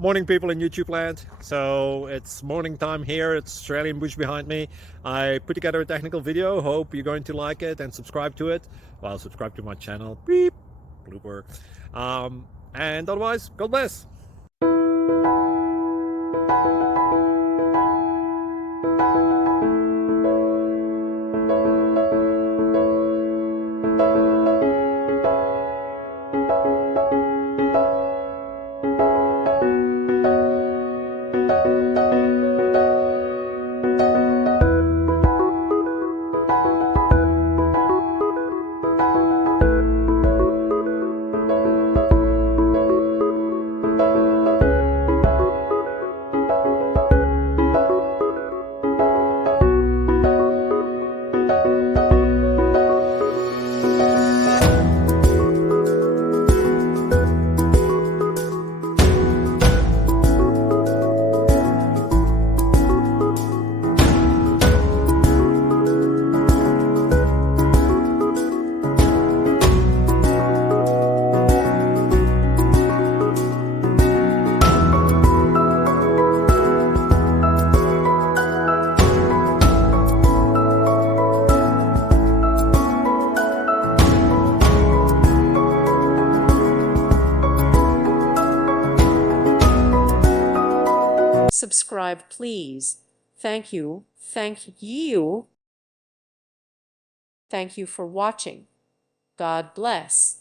Morning, people in YouTube land. So it's morning time here. It's Australian bush behind me. I put together a technical video. Hope you're going to like it and subscribe to it. Well, subscribe to my channel. Beep, blooper. And otherwise, God bless. Subscribe, please. Thank you. Thank you. Thank you for watching. God bless.